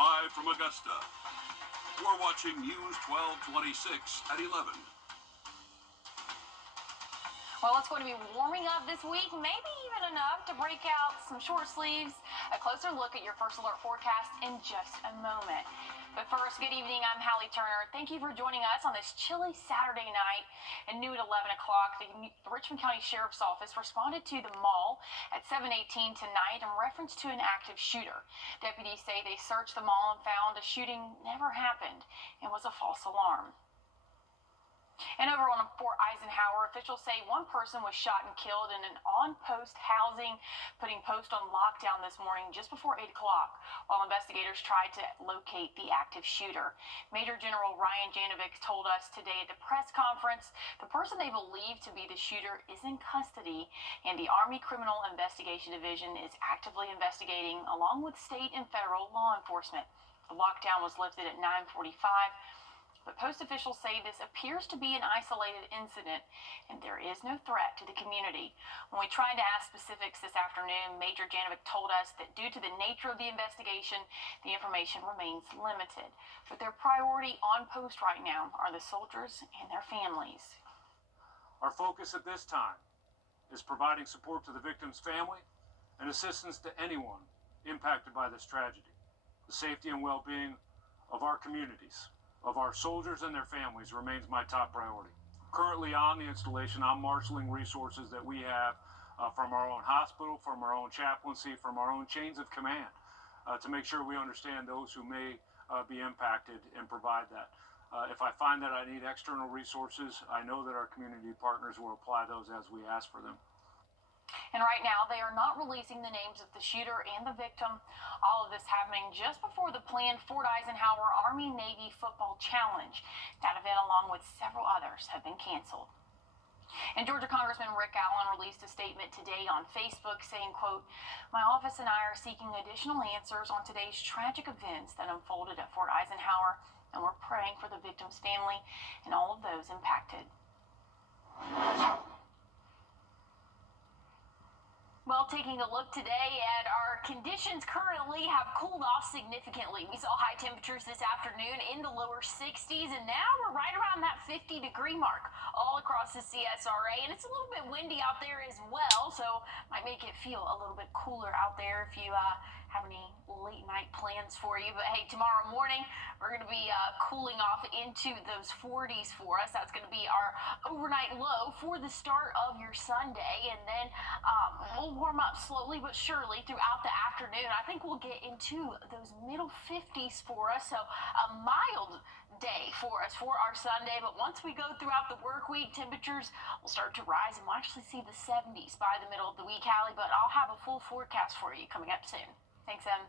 Live from Augusta, we're watching News 1226 at 11. Well, it's going to be warming up this week, maybe even enough to break out some short sleeves. A closer look at your first alert forecast in just a moment. But first, good evening. I'm Hallie Turner. Thank you for joining us on this chilly Saturday night. And new at 11 o'clock, the Richmond County Sheriff's Office responded to the mall at 7:18 tonight in reference to an active shooter. Deputies say they searched the mall and found a shooting never happened and was a false alarm. And over on Fort Eisenhower, officials say one person was shot and killed in an on-post housing, putting post on lockdown this morning just before 8 o'clock, while investigators tried to locate the active shooter. Major General Ryan Janovic told us today at the press conference the person they believe to be the shooter is in custody, and the Army Criminal Investigation Division is actively investigating along with state and federal law enforcement. The lockdown was lifted at 9:45. But post officials say this appears to be an isolated incident and there is no threat to the community. When we tried to ask specifics this afternoon, Major Janovic told us that due to the nature of the investigation, the information remains limited. But their priority on post right now are the soldiers and their families. Our focus at this time is providing support to the victim's family and assistance to anyone impacted by this tragedy. The safety and well-being of our communities, of our soldiers and their families, remains my top priority. Currently on the installation, I'm marshaling resources that we have from our own hospital, from our own chaplaincy, from our own chains of command to make sure we understand those who may be impacted and provide that. If I find that I need external resources, I know that our community partners will apply those as we ask for them. And right now, they are not releasing the names of the shooter and the victim. All of this happening just before the planned Fort Eisenhower Army-Navy Football Challenge. That event, along with several others, have been canceled. And Georgia Congressman Rick Allen released a statement today on Facebook saying, quote, "My office and I are seeking additional answers on today's tragic events that unfolded at Fort Eisenhower, and we're praying for the victim's family and all of those impacted." Well, taking a look today at our conditions currently have cooled off significantly. We saw high temperatures this afternoon in the lower 60s, and now we're right around that 50-degree mark all across the CSRA. And it's a little bit windy out there as well, so might make it feel a little bit cooler out there if you have any late night plans for you. But hey, tomorrow morning we're going to be cooling off into those 40s for us. That's going to be our overnight low for the start of your Sunday, and then we'll warm up slowly but surely throughout the afternoon. I think we'll get into those middle 50s for us, so a mild day for us for our Sunday. But once we go throughout the work week, temperatures will start to rise, and we'll actually see the 70s by the middle of the week, Hallie. But I'll have a full forecast for you coming up soon. Thanks, Em.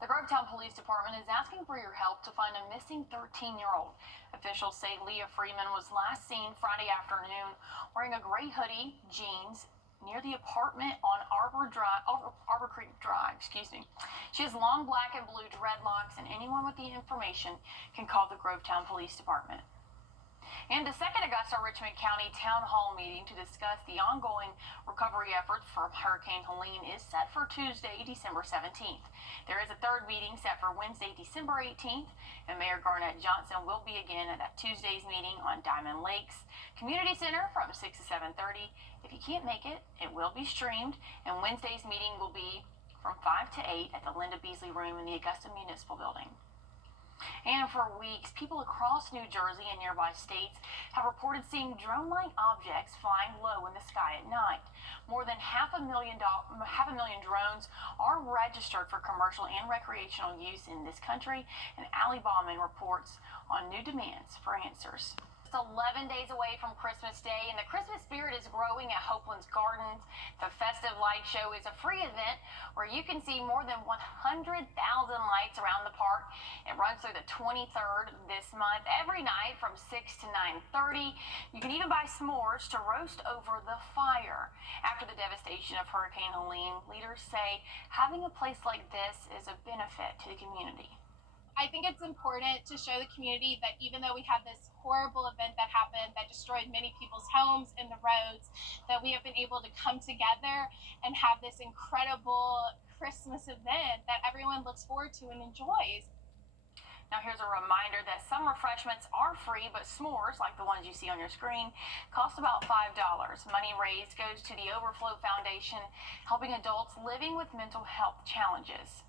The Grovetown Police Department is asking for your help to find a missing 13-year-old. Officials say Leah Freeman was last seen Friday afternoon wearing a gray hoodie, jeans, near the apartment on Arbor Creek Drive. She has long black and blue dreadlocks, and anyone with the information can call the Grovetown Police Department. And the second Augusta Richmond County Town Hall meeting to discuss the ongoing recovery efforts from Hurricane Helene is set for Tuesday, December 17th. There is a third meeting set for Wednesday, December 18th, and Mayor Garnett Johnson will be again at that Tuesday's meeting on Diamond Lakes Community Center from 6 to 7:30. If you can't make it, it will be streamed, and Wednesday's meeting will be from 5 to 8 at the Linda Beasley Room in the Augusta Municipal Building. And for weeks, people across New Jersey and nearby states have reported seeing drone-like objects flying low in the sky at night. More than half a million drones are registered for commercial and recreational use in this country, and Ali Bauman reports on new demands for answers. 11 days away from Christmas Day, and the Christmas spirit is growing at Hopeland's Gardens. The Festive Light Show is a free event where you can see more than 100,000 lights around the park. It runs through the 23rd this month, every night from 6 to 9:30. You can even buy s'mores to roast over the fire. After the devastation of Hurricane Helene, leaders say having a place like this is a benefit to the community. I think it's important to show the community that even though we had this horrible event that happened that destroyed many people's homes and the roads, that we have been able to come together and have this incredible Christmas event that everyone looks forward to and enjoys. Now here's a reminder that some refreshments are free, but s'mores, like the ones you see on your screen, cost about $5. Money raised goes to the Overflow Foundation, helping adults living with mental health challenges.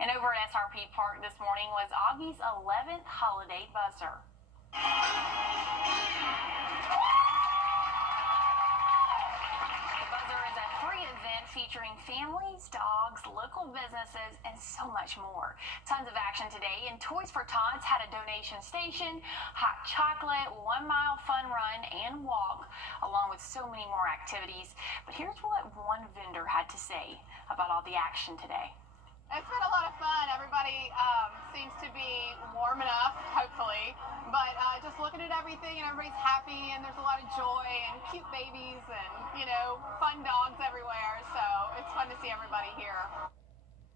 And over at SRP Park this morning was Augie's 11th holiday buzzer. Featuring families, dogs, local businesses, and so much more. Tons of action today, and Toys for Tots had a donation station, hot chocolate, 1 mile fun run, and walk, along with so many more activities. But here's what one vendor had to say about all the action today. It's been a lot of fun. Everybody seems to be warm enough, hopefully. But just looking at everything, and everybody's happy, and there's a lot of joy and cute babies and, fun dogs everywhere. So it's fun to see everybody here.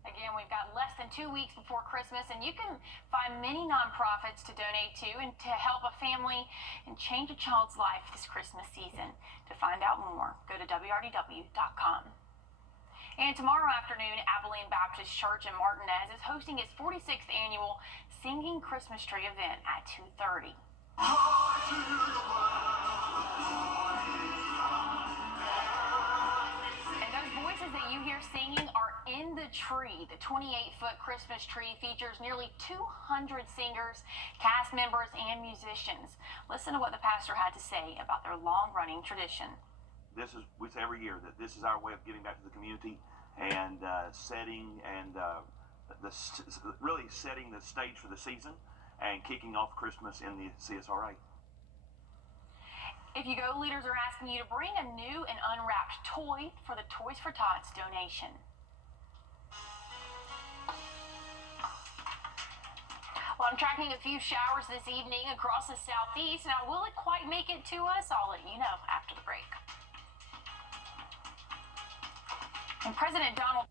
Again, we've got less than 2 weeks before Christmas, and you can find many nonprofits to donate to and to help a family and change a child's life this Christmas season. To find out more, go to WRDW.com. And tomorrow afternoon, Abilene Baptist Church in Martinez is hosting its 46th annual Singing Christmas Tree event at 2:30. And those voices that you hear singing are in the tree. The 28-foot Christmas tree features nearly 200 singers, cast members, and musicians. Listen to what the pastor had to say about their long-running tradition. We say every year that this is our way of giving back to the community and really setting the stage for the season and kicking off Christmas in the CSRA. If you go, leaders are asking you to bring a new and unwrapped toy for the Toys for Tots donation. Well, I'm tracking a few showers this evening across the southeast. Now, will it quite make it to us? I'll let you know after the break. And President Donald...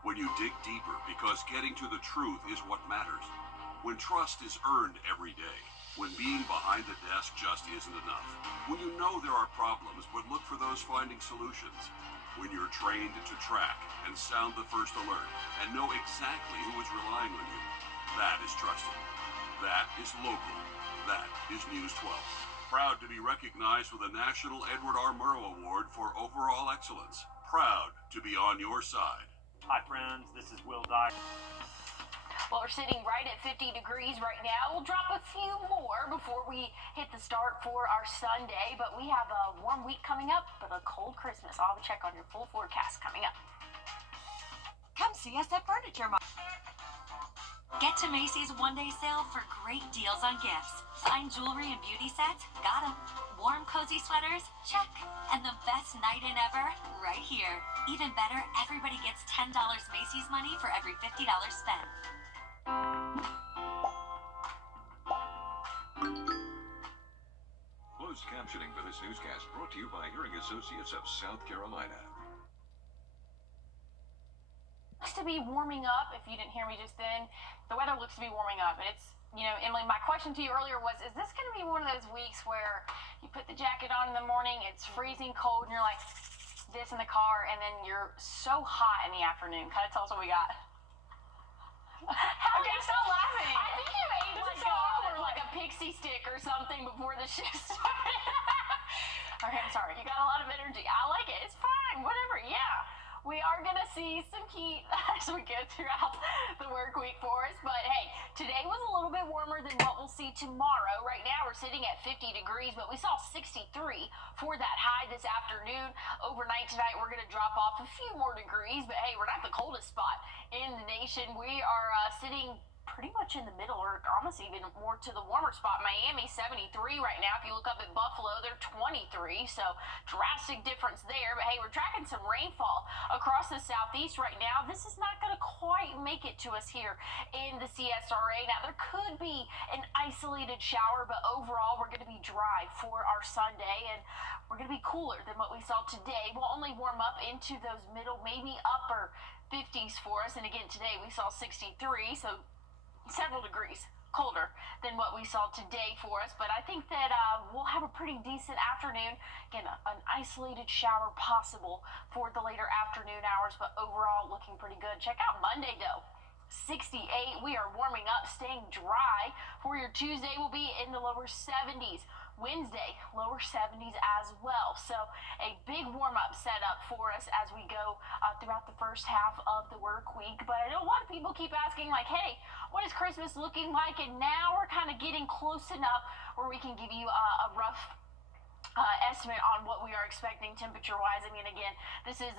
When you dig deeper, because getting to the truth is what matters. When trust is earned every day. When being behind the desk just isn't enough. When you know there are problems, but look for those finding solutions. When you're trained to track and sound the first alert and know exactly who is relying on you. That is trusted. That is local. That is News 12. Proud to be recognized with a National Edward R. Murrow Award for overall excellence. Proud to be on your side. Hi friends, this is Will Dyer. Well, we're sitting right at 50 degrees right now. We'll drop a few more before we hit the start for our Sunday, but we have a warm week coming up, but a cold Christmas. I'll have a check on your full forecast coming up. Come see us at Furniture Mart. Get to Macy's one-day sale for great deals on gifts. Fine jewelry and beauty sets? Got 'em. Warm, cozy sweaters? Check. And the best night in ever? Right here. Even better, everybody gets $10 Macy's money for every $50 spent. Closed captioning for this newscast brought to you by Hearing Associates of South Carolina. Looks to be warming up. If you didn't hear me just then, the weather looks to be warming up, and it's, Emily, my question to you earlier was, is this going to be one of those weeks where you put the jacket on in the morning, it's freezing cold, and you're like this in the car, and then you're so hot in the afternoon? Kind of tell us what we got. Okay, stop laughing. I think you ate like a pixie stick or something before the shift started. Okay, I'm sorry. You got a lot of energy. I like it. It's fine. Whatever. Yeah. We are going to see some heat as we go throughout the work week for us. But hey, today was a little bit warmer than what we'll see tomorrow. Right now we're sitting at 50 degrees, but we saw 63 for that high this afternoon. Overnight tonight we're going to drop off a few more degrees. But hey, we're not the coldest spot in the nation. We are sitting pretty much in the middle, or almost even more to the warmer spot. Miami 73 right now. If you look up at Buffalo, they're 23, so drastic difference there. But hey, we're tracking some rainfall across the southeast right now. This is not going to quite make it to us here in the CSRA. Now, there could be an isolated shower, but overall we're going to be dry for our Sunday, and we're going to be cooler than what we saw today. We'll only warm up into those middle, maybe upper 50s for us. And again, today we saw 63, so several degrees colder than what we saw today for us. But I think that we'll have a pretty decent afternoon. Again, an isolated shower possible for the later afternoon hours, but overall looking pretty good. Check out Monday, though. 68. We are warming up, staying dry. For your Tuesday, we'll be in the lower 70s. Wednesday, lower 70s as well. So a big warm-up setup for us as we go throughout the first half of the work week. But I know a lot of people keep asking, like, hey, what is Christmas looking like? And now we're kind of getting close enough where we can give you a rough estimate on what we are expecting temperature-wise. I mean, again, this is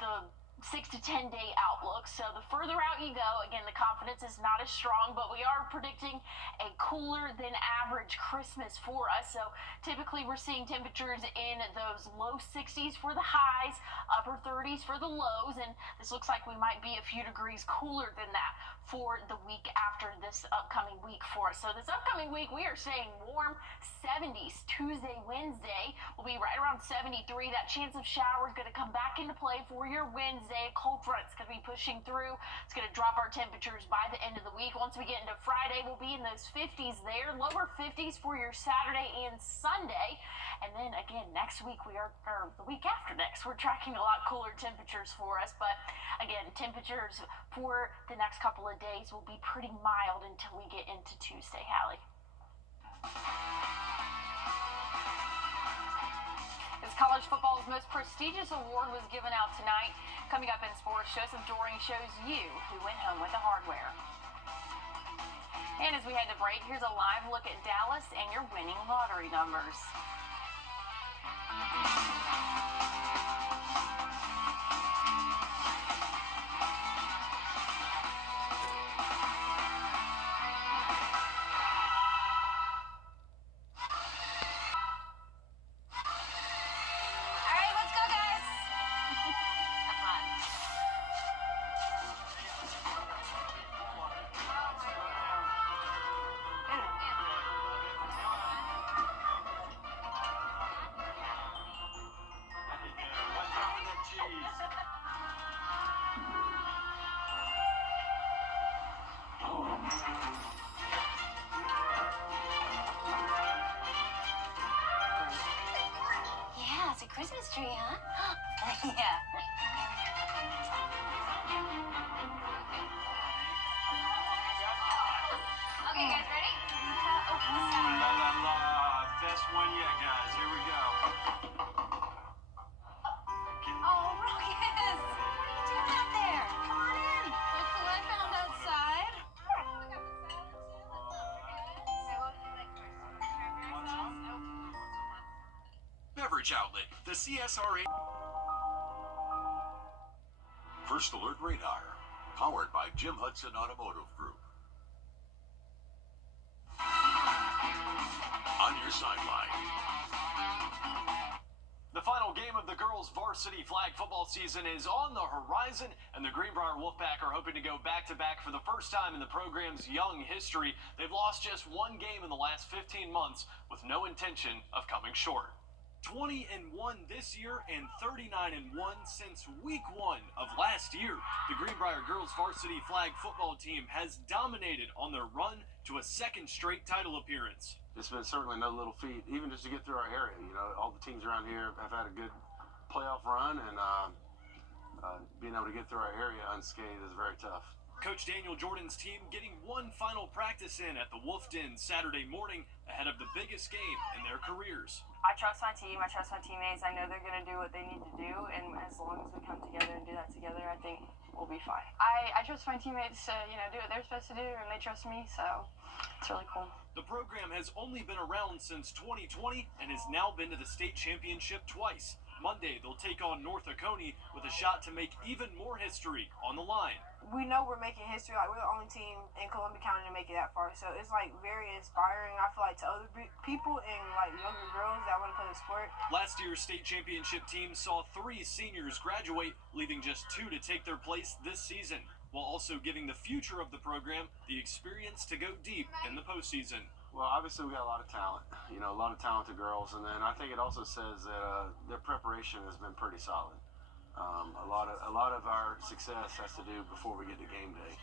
the 6 to 10 day outlook. So the further out you go, again, the confidence is not as strong, but we are predicting a cooler than average Christmas for us. So typically we're seeing temperatures in those low 60s for the highs, upper 30s for the lows, and this looks like we might be a few degrees cooler than that for the week after this upcoming week for us. So this upcoming week, we are staying warm. 70s Tuesday, Wednesday will be right around 73. That chance of showers going to come back into play for your Wednesday. Cold front's going to be pushing through. It's going to drop our temperatures by the end of the week. Once we get into Friday, we'll be in those 50s there. Lower 50s for your Saturday and Sunday. And then again, next week or the week after next, we're tracking a lot cooler temperatures for us. But again, temperatures for the next couple of days will be pretty mild until we get into Tuesday, Hallie. As college football's most prestigious award was given out tonight. Coming up in sports, Joseph Doring shows you who went home with the hardware. And as we head to break, here's a live look at Dallas and your winning lottery numbers. Yeah, it's a Christmas tree, huh? Yeah. Okay, guys, ready? La la la. Best one yet, guys. Here we go. Oh, Ruckus! What are you doing out there? Come on in. Look what I found outside. Beverage outlet, the CSRA. First Alert Radar, powered by Jim Hudson Automotive Group. On your sideline. The final game of the girls' varsity flag football season is on the horizon, and the Greenbrier Wolfpack are hoping to go back-to-back for the first time in the program's young history. They've lost just one game in the last 15 months, with no intention of coming short. 20-1 this year and 39-1 since week 1 of last year. The Greenbrier girls varsity flag football team has dominated on their run to a second straight title appearance. It's been certainly no little feat, even just to get through our area. You know, all the teams around here have had a good playoff run, and being able to get through our area unscathed is very tough. Coach Daniel Jordan's team getting one final practice in at the Wolf Den Saturday morning ahead of the biggest game in their careers. I trust my team. I trust my teammates. I know they're going to do what they need to do, and as long as we come together and do that together, I think we'll be fine. I trust my teammates to do what they're supposed to do, and they trust me, so it's really cool. The program has only been around since 2020 and has now been to the state championship twice. Monday, they'll take on North Oconee with a shot to make even more history on the line. We know we're making history. Like, we're the only team in Columbia County to make it that far, so it's very inspiring. I feel like to other people and younger girls that want to play the sport. Last year's state championship team saw 3 seniors graduate, leaving just 2 to take their place this season, while also giving the future of the program the experience to go deep in the postseason. Well, obviously we got a lot of talent, a lot of talented girls, and then I think it also says that their preparation has been pretty solid. A lot of our success has to do before we get to game day.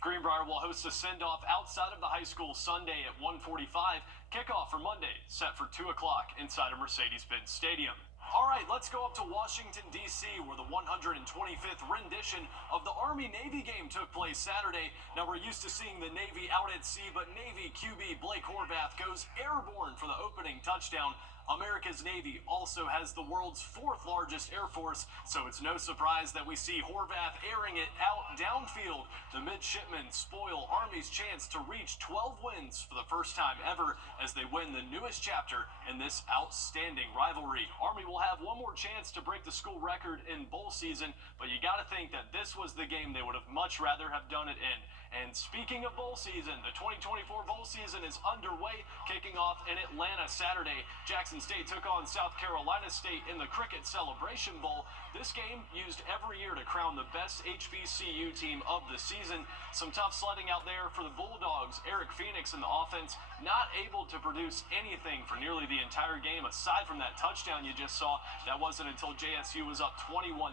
Greenbrier will host a send-off outside of the high school Sunday at 1:45. Kickoff for Monday set for 2 o'clock inside of Mercedes-Benz Stadium. All right, let's go up to Washington, D.C., where the 125th rendition of the Army-Navy game took place Saturday. Now, we're used to seeing the Navy out at sea, but Navy QB Blake Horvath goes airborne for the opening touchdown. America's Navy also has the world's fourth largest Air Force, so it's no surprise that we see Horvath airing it out downfield. The midshipmen spoil Army's chance to reach 12 wins for the first time ever as they win the newest chapter in this outstanding rivalry. Army will have one more chance to break the school record in bowl season, but you got to think that this was the game they would have much rather have done it in. And speaking of bowl season, the 2024 bowl season is underway, kicking off in Atlanta Saturday. Jackson State took on South Carolina State in the Cricket Celebration Bowl. This game used every year to crown the best HBCU team of the season. Some tough sledding out there for the Bulldogs. Eric Phoenix in the offense not able to produce anything for nearly the entire game aside from that touchdown you just saw. That wasn't until JSU was up 21-0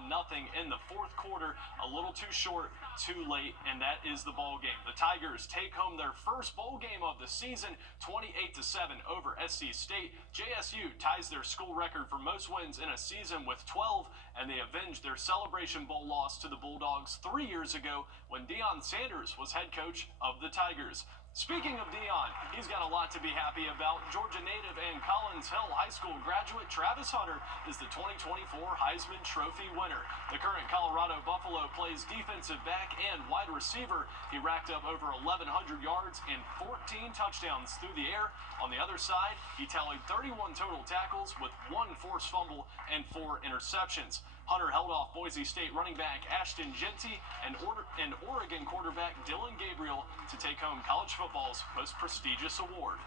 in the fourth quarter. A little too short, too late, and that is the ball game. The Tigers take home their first bowl game of the season, 28-7 over SC State. JSU ties their school record for most wins in a season with 12, and they avenged their Celebration Bowl loss to the Bulldogs 3 years ago when Deion Sanders was head coach of the Tigers. Speaking of Deion, he's got a lot to be happy about. Georgia native and Collins Hill High School graduate Travis Hunter is the 2024 Heisman Trophy winner. The current Colorado Buffalo plays defensive back and wide receiver. He racked up over 1,100 yards and 14 touchdowns through the air. On the other side, he tallied 31 total tackles with 1 forced fumble and 4 interceptions. Hunter held off Boise State running back Ashton Genty and Oregon quarterback Dylan Gabriel to take home college football's most prestigious award.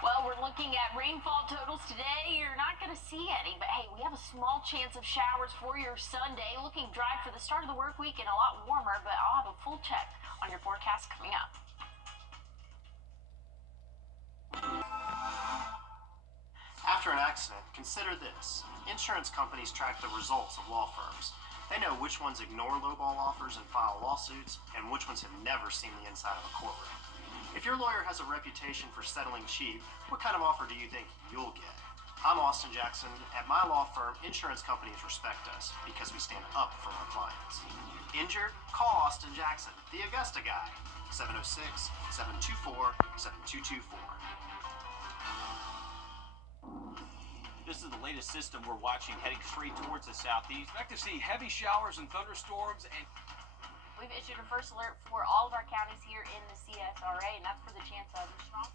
Well, we're looking at rainfall totals today. You're not going to see any, but hey, we have a small chance of showers for your Sunday. Looking dry for the start of the work week and a lot warmer, but I'll have a full check on your forecast coming up. After an accident, consider this. Insurance companies track the results of law firms. They know which ones ignore lowball offers and file lawsuits, and which ones have never seen the inside of a courtroom. If your lawyer has a reputation for settling cheap, what kind of offer do you think you'll get? I'm Austin Jackson. At my law firm, insurance companies respect us because we stand up for our clients. Injured? Call Austin Jackson, the Augusta guy. 706-724-7224. This is the latest system we're watching heading straight towards the southeast. Expect to see heavy showers and thunderstorms. And we've issued a first alert for all of our counties here in the CSRA, and that's for the chance of strong.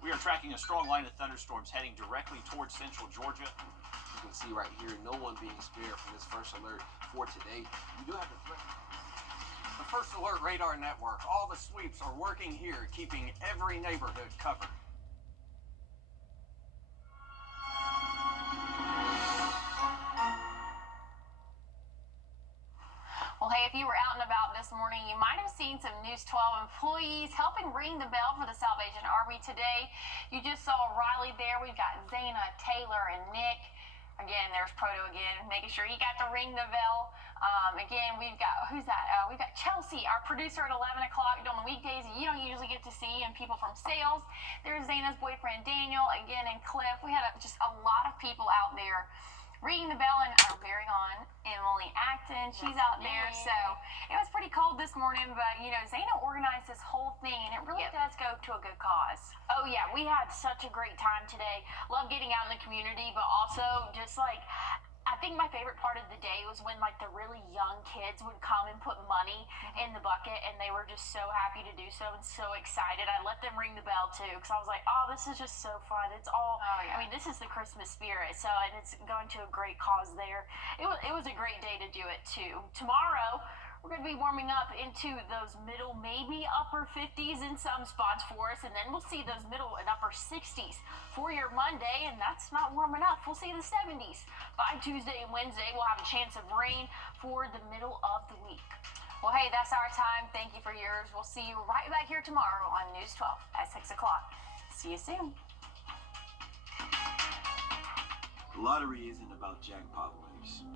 We are tracking a strong line of thunderstorms heading directly towards central Georgia. You can see right here, no one being spared from this first alert for today. We do have the threat. The First Alert Radar Network. All the sweeps are working here, keeping every neighborhood covered. Well, hey, if you were out and about this morning, you might have seen some News 12 employees helping ring the bell for the Salvation Army today. You just saw Riley there. We've got Zayna, Taylor, and Nick. Again, there's Proto again, making sure he got to ring the bell. Again, we've got, who's that? We've got Chelsea, our producer at 11 o'clock on the weekdays. You don't usually get to see, and people from sales. There's Zayna's boyfriend, Daniel, again, and Cliff. We had just a lot of people out there ringing the bell, and our very own Emily Acton, she's out there. So it was pretty cold this morning, but you know, Zayna organized this whole thing, and it really does go to a good cause. Oh yeah, we had such a great time today. Love getting out in the community, but also just like, I think my favorite part of the day was when like the really young kids would come and put money in the bucket, and they were just so happy to do so and so excited. I let them ring the bell too, because I was like, oh, this is just so fun. It's all, I mean, this is the Christmas spirit. So, and it's going to a great cause there. It was a great day to do it too. Tomorrow, we're going to be warming up into those middle, maybe upper 50s in some spots for us, and then we'll see those middle and upper 60s for your Monday, and that's not warm enough. We'll see the 70s. By Tuesday and Wednesday, we'll have a chance of rain for the middle of the week. Well, hey, that's our time. Thank you for yours. We'll see you right back here tomorrow on News 12 at 6 o'clock. See you soon. The lottery isn't about jackpot winners.